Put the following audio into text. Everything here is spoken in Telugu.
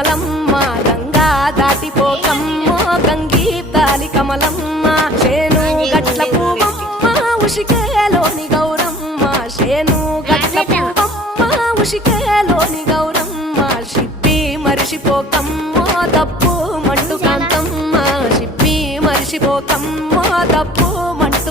కమలమ్మ గంగా దాటిపోకమ్మ గంగీతాలి కమలమ్మ శేను గట్ల పువ్వమ్మ ఉషికేలోని గౌరమ్మ శేను గట్ల పువ్వమ్మ ఉషికేలోని